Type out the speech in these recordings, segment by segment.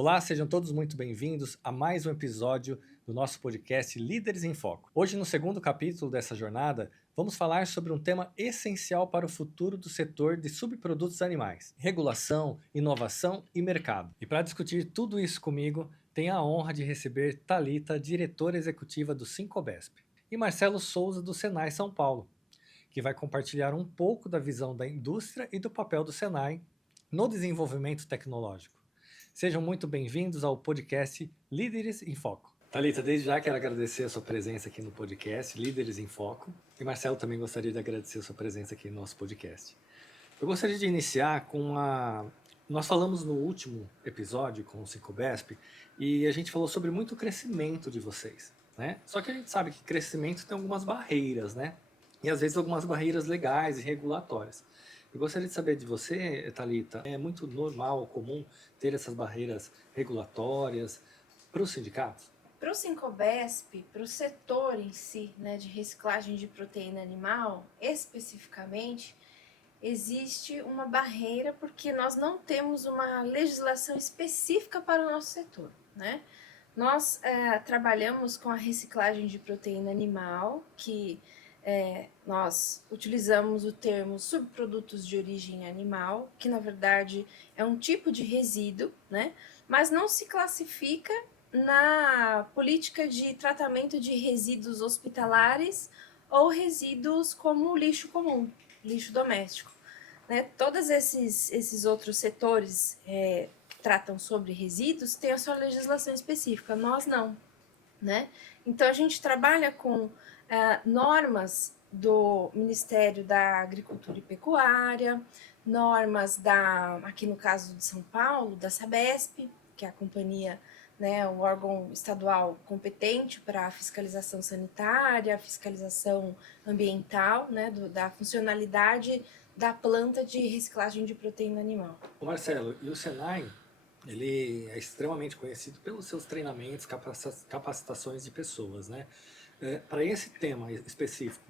Olá, sejam todos muito bem-vindos a mais um episódio do nosso podcast Líderes em Foco. Hoje, no segundo capítulo dessa jornada, vamos falar sobre um tema essencial para o futuro do setor de subprodutos animais: regulação, inovação e mercado. E para discutir tudo isso comigo, tenho a honra de receber Thalita, diretora executiva do Sincobesp, e Marcelo Souza, do Senai São Paulo, que vai compartilhar um pouco da visão da indústria e do papel do Senai no desenvolvimento tecnológico. Sejam muito bem-vindos ao podcast Líderes em Foco. Thalita, desde já quero agradecer a sua presença aqui no podcast Líderes em Foco. E Marcelo, também gostaria de agradecer a sua presença aqui no nosso podcast. Eu gostaria de iniciar com uma... Nós falamos no último episódio com o Sincobesp e a gente falou sobre muito crescimento de vocês, né? Só que a gente sabe que crescimento tem algumas barreiras, né? E às vezes algumas barreiras legais e regulatórias. Eu gostaria de saber de você, Thalita, é muito normal, comum ter essas barreiras regulatórias para os sindicatos? Para o Sincobesp, para o setor em si, né, de reciclagem de proteína animal, especificamente, existe uma barreira porque nós não temos uma legislação específica para o nosso setor, né? Nós trabalhamos com a reciclagem de proteína animal, que nós utilizamos o termo subprodutos de origem animal, que na verdade é um tipo de resíduo, né? Mas não se classifica na política de tratamento de resíduos hospitalares ou resíduos como lixo comum, lixo doméstico, né? Todos esses outros setores que tratam sobre resíduos têm a sua legislação específica, nós não, né? Então a gente trabalha com normas do Ministério da Agricultura e Pecuária, normas aqui no caso de São Paulo, da Sabesp, que é a companhia, né, o órgão estadual competente para a fiscalização sanitária, a fiscalização ambiental, né, da funcionalidade da planta de reciclagem de proteína animal. O Marcelo, e o Senai, ele é extremamente conhecido pelos seus treinamentos, capacitações de pessoas, né? Para esse tema específico,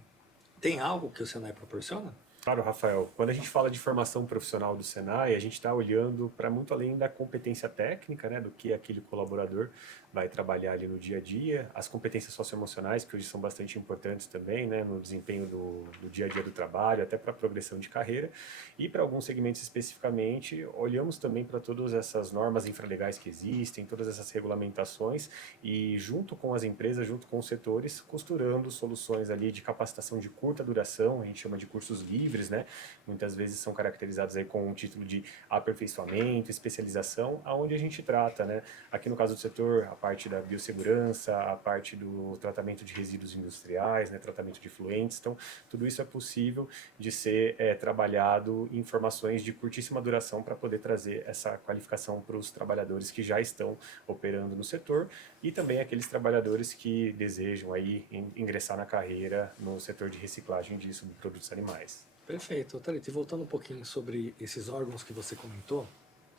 tem algo que o Senai proporciona? Claro, Rafael. Quando a gente fala de formação profissional do Senai, a gente está olhando para muito além da competência técnica, né, do que aquele colaborador vai trabalhar ali no dia a dia, as competências socioemocionais, que hoje são bastante importantes também, né, no desempenho do dia a dia do trabalho, até para a progressão de carreira. E para alguns segmentos especificamente, olhamos também para todas essas normas infralegais que existem, todas essas regulamentações e junto com as empresas, junto com os setores, costurando soluções ali de capacitação de curta duração, a gente chama de cursos livres, né? Muitas vezes são caracterizados aí com um título de aperfeiçoamento, especialização, aonde a gente trata, né? Aqui no caso do setor, a parte da biossegurança, a parte do tratamento de resíduos industriais, né? Tratamento de efluentes, então tudo isso é possível de ser trabalhado em formações de curtíssima duração para poder trazer essa qualificação para os trabalhadores que já estão operando no setor e também aqueles trabalhadores que desejam aí ingressar na carreira no setor de reciclagem de subprodutos animais. Perfeito. Thalita, e voltando um pouquinho sobre esses órgãos que você comentou,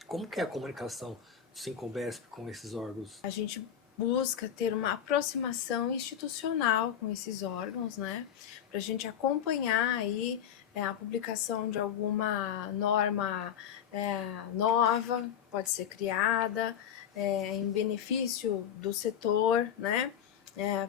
como que é a comunicação do Sincobesp com esses órgãos? A gente busca ter uma aproximação institucional com esses órgãos, né? Para a gente acompanhar aí a publicação de alguma norma nova, pode ser criada, em benefício do setor, né?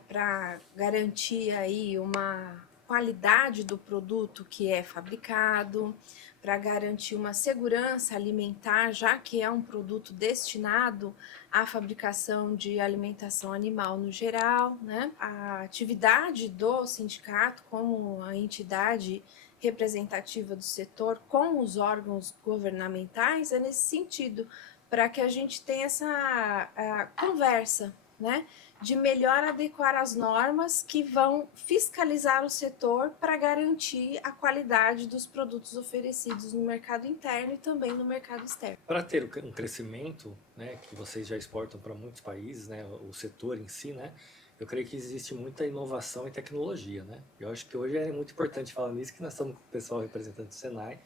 Para garantir aí uma qualidade do produto que é fabricado, para garantir uma segurança alimentar, já que é um produto destinado à fabricação de alimentação animal no geral, né? A atividade do sindicato como a entidade representativa do setor com os órgãos governamentais é nesse sentido, para que a gente tenha essa conversa, né, de melhor adequar as normas que vão fiscalizar o setor para garantir a qualidade dos produtos oferecidos no mercado interno e também no mercado externo. Para ter um crescimento, né, que vocês já exportam para muitos países, né, o setor em si, né, eu creio que existe muita inovação e tecnologia, né? Eu acho que hoje é muito importante falar nisso, que nós estamos com o pessoal representante do Senai,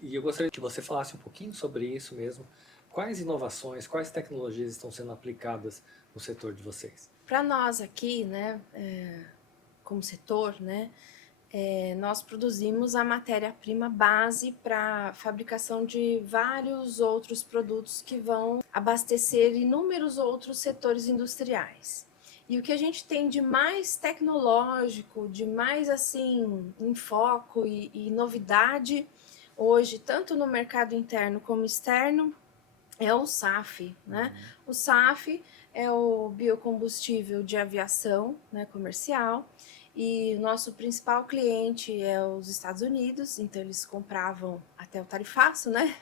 e eu gostaria que você falasse um pouquinho sobre isso mesmo. Quais inovações, quais tecnologias estão sendo aplicadas no setor de vocês? Para nós aqui, né, como setor, né, nós produzimos a matéria-prima base para fabricação de vários outros produtos que vão abastecer inúmeros outros setores industriais. E o que a gente tem de mais tecnológico, de mais assim em foco e novidade hoje, tanto no mercado interno como externo, é o SAF, né? O SAF é o biocombustível de aviação, né, comercial, e o nosso principal cliente é os Estados Unidos, então eles compravam até o tarifaço, né?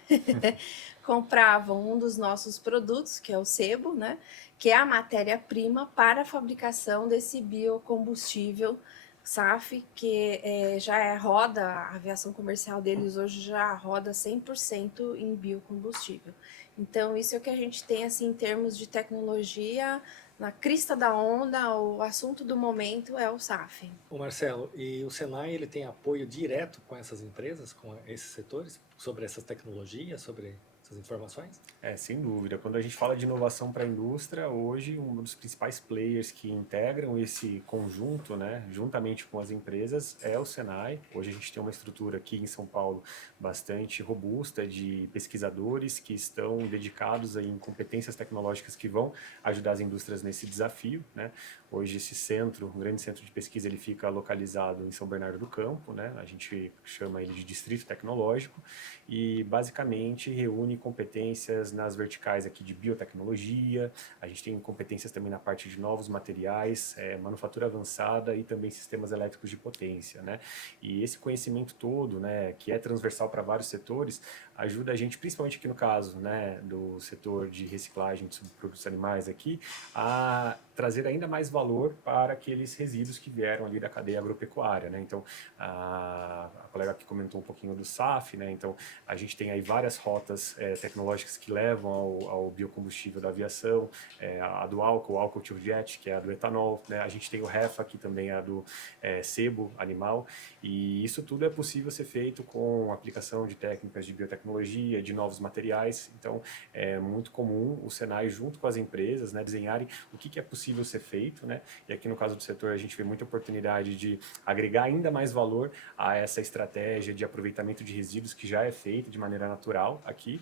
Compravam um dos nossos produtos, que é o sebo, né? Que é a matéria-prima para a fabricação desse biocombustível SAF, que já roda, a aviação comercial deles hoje já roda 100% em biocombustível. Então, isso é o que a gente tem assim, em termos de tecnologia, na crista da onda, o assunto do momento é o SAF. Ô Marcelo, e o Senai ele tem apoio direto com essas empresas, com esses setores, sobre essas tecnologias, sobre essas informações? Sem dúvida. Quando a gente fala de inovação para a indústria, hoje um dos principais players que integram esse conjunto, né, juntamente com as empresas, é o Senai. Hoje a gente tem uma estrutura aqui em São Paulo bastante robusta de pesquisadores que estão dedicados aí em competências tecnológicas que vão ajudar as indústrias nesse desafio, né? Hoje esse centro, um grande centro de pesquisa, ele fica localizado em São Bernardo do Campo, né? A gente chama ele de Distrito Tecnológico e basicamente reúne competências nas verticais aqui de biotecnologia, a gente tem competências também na parte de novos materiais, manufatura avançada e também sistemas elétricos de potência, né? E esse conhecimento todo, né, que é transversal para vários setores, ajuda a gente, principalmente aqui no caso, né, do setor de reciclagem de subprodutos animais aqui, a trazer ainda mais valor para aqueles resíduos que vieram ali da cadeia agropecuária, né? Então, a colega aqui comentou um pouquinho do SAF, né? Então, a gente tem aí várias rotas tecnológicas que levam ao biocombustível da aviação, a do álcool, o álcool to jet, que é a do etanol, né? A gente tem o HEFA, que também é a do sebo animal, e isso tudo é possível ser feito com aplicação de técnicas de biotecnologia, de novos materiais. Então, é muito comum o Senai, junto com as empresas, né, desenharem o que é possível ser feito, né? E aqui no caso do setor, a gente vê muita oportunidade de agregar ainda mais valor a essa estratégia de aproveitamento de resíduos que já é feita de maneira natural aqui,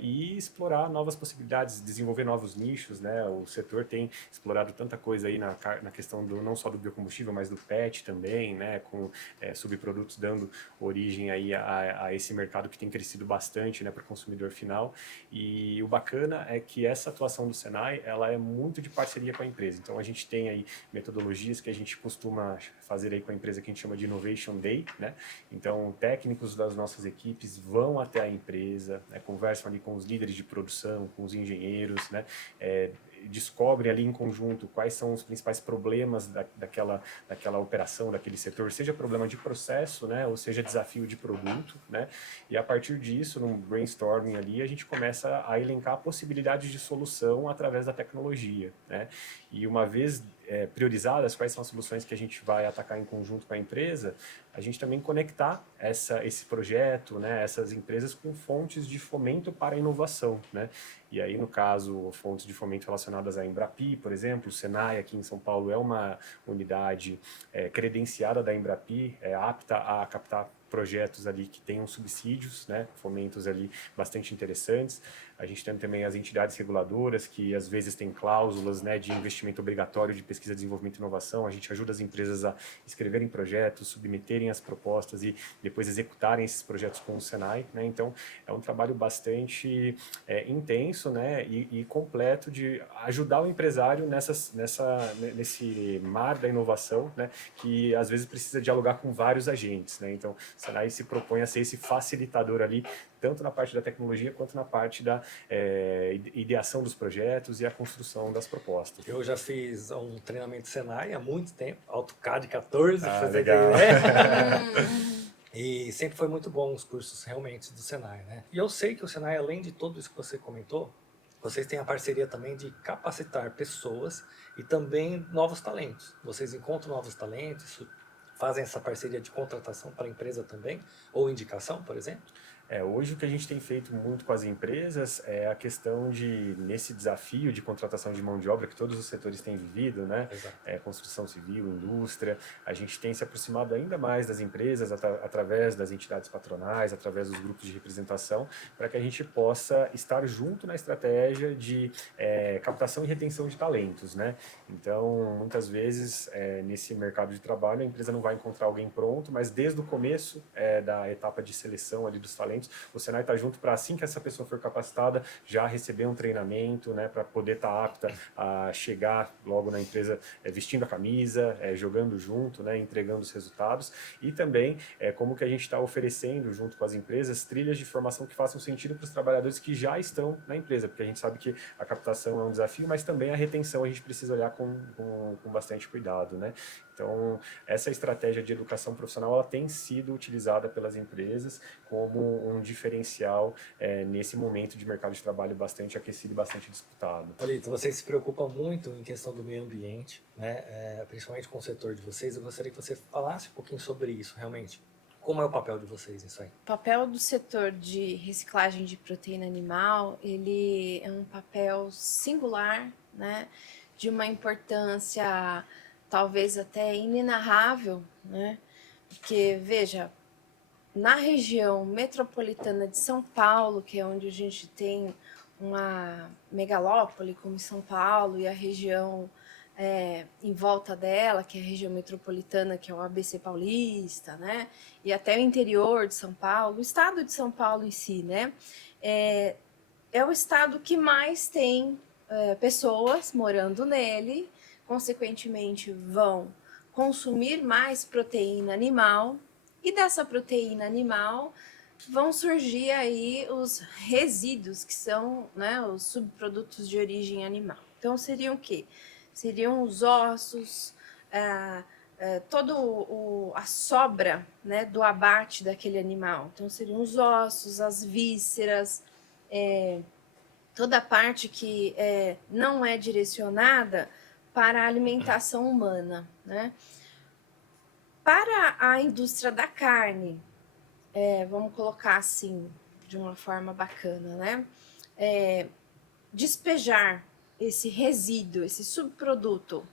e explorar novas possibilidades, desenvolver novos nichos, né? O setor tem explorado tanta coisa aí na questão não só do biocombustível, mas do PET também, né? Com subprodutos dando origem aí a esse mercado que tem crescido bastante, né, para o consumidor final. E o bacana é que essa atuação do Senai, ela é muito de parceria com a empresa. Então a gente tem aí metodologias que a gente costuma fazer aí com a empresa que a gente chama de Innovation Day, né? Então técnicos das nossas equipes vão até a empresa, né, conversam ali com os líderes de produção, com os engenheiros, né? Descobrem ali em conjunto quais são os principais problemas daquela operação, daquele setor, seja problema de processo, né, ou seja desafio de produto, né, e a partir disso, num brainstorming ali, a gente começa a elencar possibilidades de solução através da tecnologia, né, e uma vez priorizadas quais são as soluções que a gente vai atacar em conjunto com a empresa, a gente também conectar esse projeto, né, essas empresas com fontes de fomento para a inovação, né? E aí, no caso, fontes de fomento relacionadas à Embrapi, por exemplo, o Senai aqui em São Paulo é uma unidade credenciada da Embrapi, apta a captar projetos ali que tenham subsídios, né, fomentos ali bastante interessantes. A gente tem também as entidades reguladoras que às vezes têm cláusulas, né, de investimento obrigatório de pesquisa, desenvolvimento e inovação. A gente ajuda as empresas a escreverem projetos, submeterem as propostas e depois executarem esses projetos com o Senai, né? Então é um trabalho bastante intenso, né, e completo de ajudar o empresário nesse mar da inovação, né, que às vezes precisa dialogar com vários agentes, né? Então o Senai se propõe a ser esse facilitador ali, tanto na parte da tecnologia quanto na parte da ideação dos projetos e a construção das propostas. Eu já fiz um treinamento Senai há muito tempo, AutoCAD 14, pra você ter Legal. ideia. E sempre foi muito bom os cursos realmente do Senai, né? E eu sei que o Senai, além de tudo isso que você comentou, vocês têm a parceria também de capacitar pessoas e também novos talentos. Vocês encontram novos talentos, fazem essa parceria de contratação para a empresa também, ou indicação, por exemplo? Hoje o que a gente tem feito muito com as empresas é a questão de, nesse desafio de contratação de mão de obra que todos os setores têm vivido, né? Exato. Construção civil, indústria, a gente tem se aproximado ainda mais das empresas através das entidades patronais, através dos grupos de representação, para que a gente possa estar junto na estratégia de captação e retenção de talentos, né? Então, muitas vezes, nesse mercado de trabalho, a empresa não vai encontrar alguém pronto, mas desde o começo da etapa de seleção ali dos talentos, o Senai está junto para, assim que essa pessoa for capacitada, já receber um treinamento, né, para poder estar apta a chegar logo na empresa vestindo a camisa, jogando junto, né, entregando os resultados. E também como que a gente está oferecendo, junto com as empresas, trilhas de formação que façam sentido para os trabalhadores que já estão na empresa, porque a gente sabe que a captação é um desafio, mas também a retenção a gente precisa olhar com bastante cuidado, né? Então, essa estratégia de educação profissional ela tem sido utilizada pelas empresas como um diferencial nesse momento de mercado de trabalho bastante aquecido e bastante disputado. Thalita, vocês se preocupam muito em questão do meio ambiente, né? Principalmente com o setor de vocês. Eu gostaria que você falasse um pouquinho sobre isso, realmente. Como é o papel de vocês nisso aí? O papel do setor de reciclagem de proteína animal, ele é um papel singular, né? De uma importância talvez até inenarrável, né? Porque, veja, na região metropolitana de São Paulo, que é onde a gente tem uma megalópole como São Paulo e a região em volta dela, que é a região metropolitana, que é o ABC Paulista, né? E até o interior de São Paulo, o estado de São Paulo em si, né? É o estado que mais tem pessoas morando nele, consequentemente vão consumir mais proteína animal, e dessa proteína animal vão surgir aí os resíduos, que são, né, os subprodutos de origem animal. Então seriam o quê? Seriam os ossos, a sobra, né, do abate daquele animal. Então seriam os ossos, as vísceras, toda a parte que não é direcionada para a alimentação humana, né? Para a indústria da carne, vamos colocar assim, de uma forma bacana, né? Despejar esse resíduo, esse subproduto,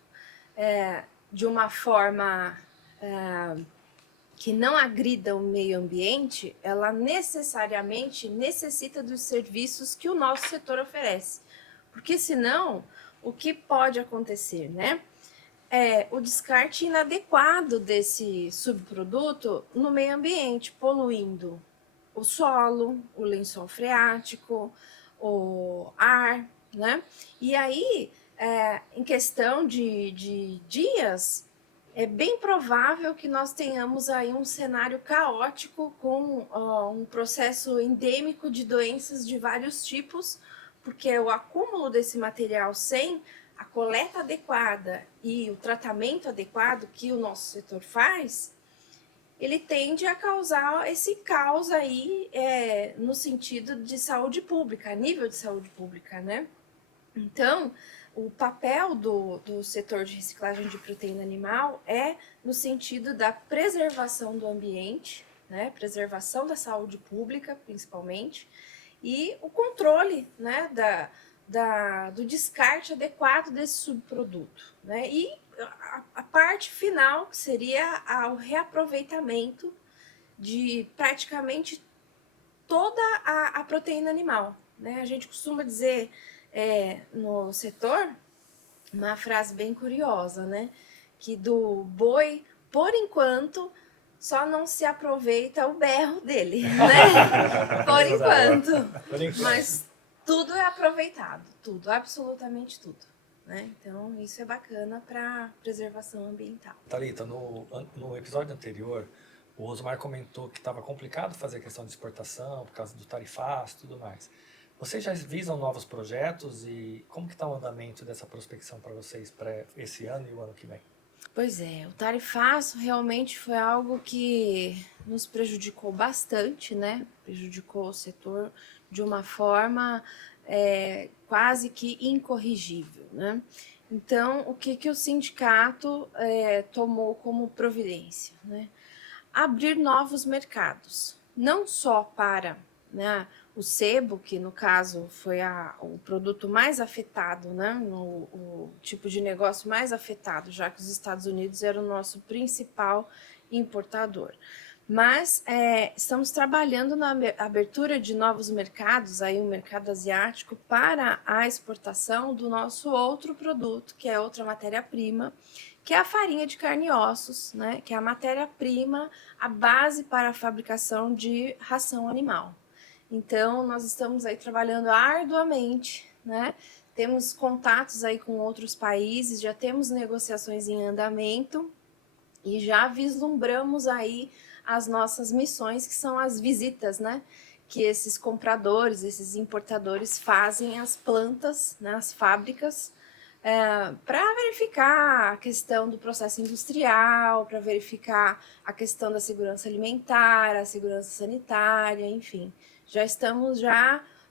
de uma forma que não agrida o meio ambiente, ela necessariamente necessita dos serviços que o nosso setor oferece. Porque senão, o que pode acontecer, né? O descarte inadequado desse subproduto no meio ambiente, poluindo o solo, o lençol freático, o ar, né? E aí, em questão de dias, é bem provável que nós tenhamos aí um cenário caótico com um processo endêmico de doenças de vários tipos, porque o acúmulo desse material sem a coleta adequada e o tratamento adequado que o nosso setor faz, ele tende a causar esse caos aí no sentido de saúde pública, a nível de saúde pública, né? Então, o papel do setor de reciclagem de proteína animal é no sentido da preservação do ambiente, né? Preservação da saúde pública, principalmente, e o controle, né, do descarte adequado desse subproduto, né? E a parte final, que seria o reaproveitamento de praticamente toda a proteína animal, né? A gente costuma dizer no setor uma frase bem curiosa, né? Que do boi, por enquanto, só não se aproveita o berro dele, né? Por enquanto. Mas tudo é aproveitado, tudo, absolutamente tudo, né? Então, isso é bacana para preservação ambiental. Thalita, no episódio anterior, o Osmar comentou que estava complicado fazer a questão de exportação por causa do tarifaço e tudo mais. Vocês já visam novos projetos e como que está o andamento dessa prospecção para vocês para esse ano e o ano que vem? Pois é, o tarifaço realmente foi algo que nos prejudicou bastante, né? Prejudicou o setor de uma forma quase que incorrigível, né? Então, o que o sindicato tomou como providência, né? Abrir novos mercados, não só para, né, o sebo, que no caso foi o produto mais afetado, né, o tipo de negócio mais afetado, já que os Estados Unidos era o nosso principal importador. Mas estamos trabalhando na abertura de novos mercados, aí o mercado asiático, para a exportação do nosso outro produto, que é outra matéria-prima, que é a farinha de carne e ossos, né, que é a matéria-prima, a base para a fabricação de ração animal. Então, nós estamos aí trabalhando arduamente, né? Temos contatos aí com outros países, já temos negociações em andamento e já vislumbramos aí as nossas missões, que são as visitas, né? Que esses compradores, esses importadores fazem às plantas, né, às fábricas, para verificar a questão do processo industrial, para verificar a questão da segurança alimentar, a segurança sanitária, enfim. Já estamos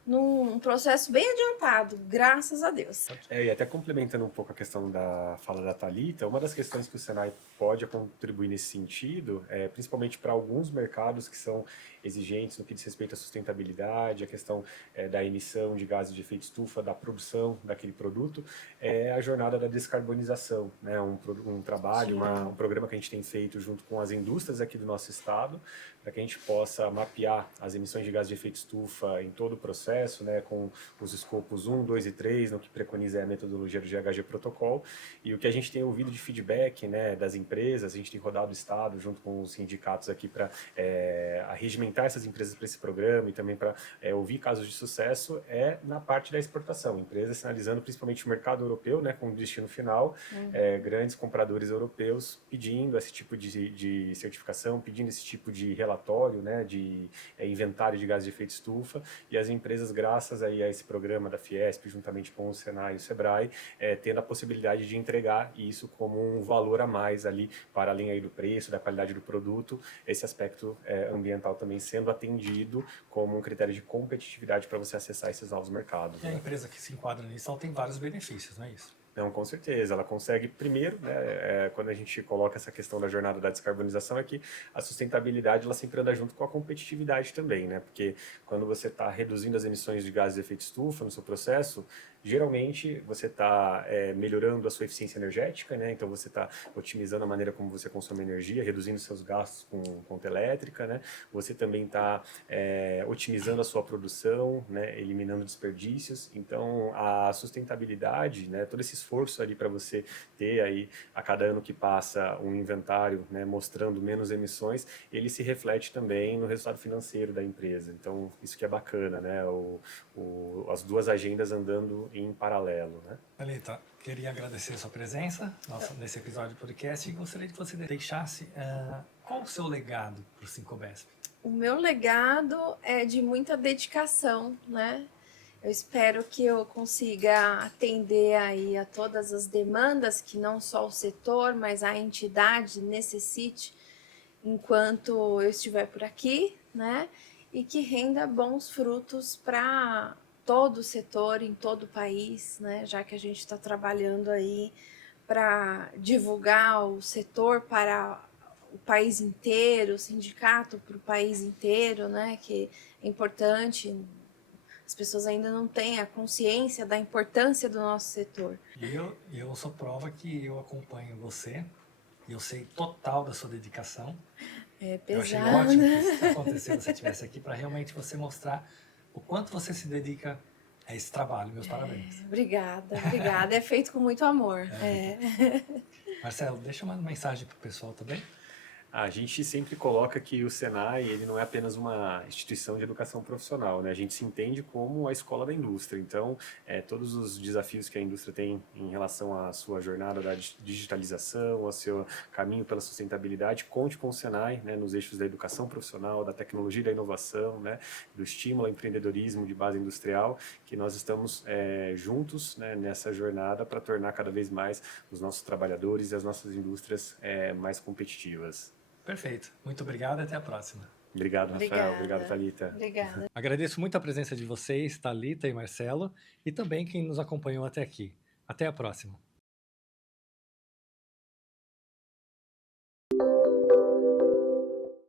num processo bem adiantado, graças a Deus. E até complementando um pouco a questão da fala da Thalita, uma das questões que o Senai pode contribuir nesse sentido, principalmente para alguns mercados que são exigentes no que diz respeito à sustentabilidade, a questão da emissão de gases de efeito estufa, da produção daquele produto, é a jornada da descarbonização, né? Um trabalho, um programa que a gente tem feito junto com as indústrias aqui do nosso estado, para que a gente possa mapear as emissões de gases de efeito estufa em todo o processo, né, com os escopos 1, 2 e 3, no que preconiza a metodologia do GHG Protocol. E o que a gente tem ouvido de feedback, né, das empresas, a gente tem rodado o estado junto com os sindicatos aqui para arregimentar essas empresas para esse programa e também para ouvir casos de sucesso, na parte da exportação. Empresas sinalizando principalmente o mercado europeu, né, como destino final, grandes compradores europeus pedindo esse tipo de certificação, pedindo esse tipo de relatório, né, de inventário de gases de efeito estufa, e as empresas, graças aí a esse programa da Fiesp, juntamente com o Senai e o Sebrae, tendo a possibilidade de entregar isso como um valor a mais ali, para além aí do preço, da qualidade do produto, esse aspecto ambiental também sendo atendido como um critério de competitividade para você acessar esses novos mercados. E a empresa que se enquadra nisso, ela tem vários benefícios, não é isso? Não, com certeza. Ela consegue, primeiro, né, quando a gente coloca essa questão da jornada da descarbonização, é que a sustentabilidade ela sempre anda junto com a competitividade também, né? Porque quando você está reduzindo as emissões de gases de efeito estufa no seu processo, geralmente você está melhorando a sua eficiência energética, né? Então você está otimizando a maneira como você consome energia, reduzindo seus gastos com conta elétrica, né? Você também está otimizando a sua produção, né? Eliminando desperdícios. Então a sustentabilidade, né? Todo esse esforço ali para você ter aí a cada ano que passa um inventário, né? Mostrando menos emissões, ele se reflete também no resultado financeiro da empresa. Então isso que é bacana, né? As duas agendas andando em paralelo, né? Thalita, queria agradecer a sua presença nesse episódio do podcast e gostaria que você deixasse qual o seu legado para o Sincobesp? O meu legado é de muita dedicação, né? Eu espero que eu consiga atender aí a todas as demandas que não só o setor, mas a entidade necessite enquanto eu estiver por aqui, né? E que renda bons frutos para todo o setor, em todo o país, né? Já que a gente está trabalhando aí para divulgar o setor para o país inteiro, o sindicato para o país inteiro, né? Que é importante. As pessoas ainda não têm a consciência da importância do nosso setor. E eu sou prova que eu acompanho você e eu sei total da sua dedicação. É pesado. Eu achei ótimo que isso aconteceu, se você estivesse aqui, para realmente você mostrar o quanto você se dedica a esse trabalho. Meus parabéns. Obrigada. É feito com muito amor. Marcelo, deixa uma mensagem para o pessoal também. A gente sempre coloca que o Senai ele não é apenas uma instituição de educação profissional, né? A gente se entende como a escola da indústria. Então, todos os desafios que a indústria tem em relação à sua jornada da digitalização, ao seu caminho pela sustentabilidade, conte com o Senai, né? Nos eixos da educação profissional, da tecnologia e da inovação, né? Do estímulo ao empreendedorismo de base industrial, que nós estamos juntos, né? Nessa jornada para tornar cada vez mais os nossos trabalhadores e as nossas indústrias mais competitivas. Perfeito. Muito obrigado e até a próxima. Obrigado, Rafael. Obrigado, Thalita. Obrigada. Agradeço muito a presença de vocês, Thalita e Marcelo, e também quem nos acompanhou até aqui. Até a próxima.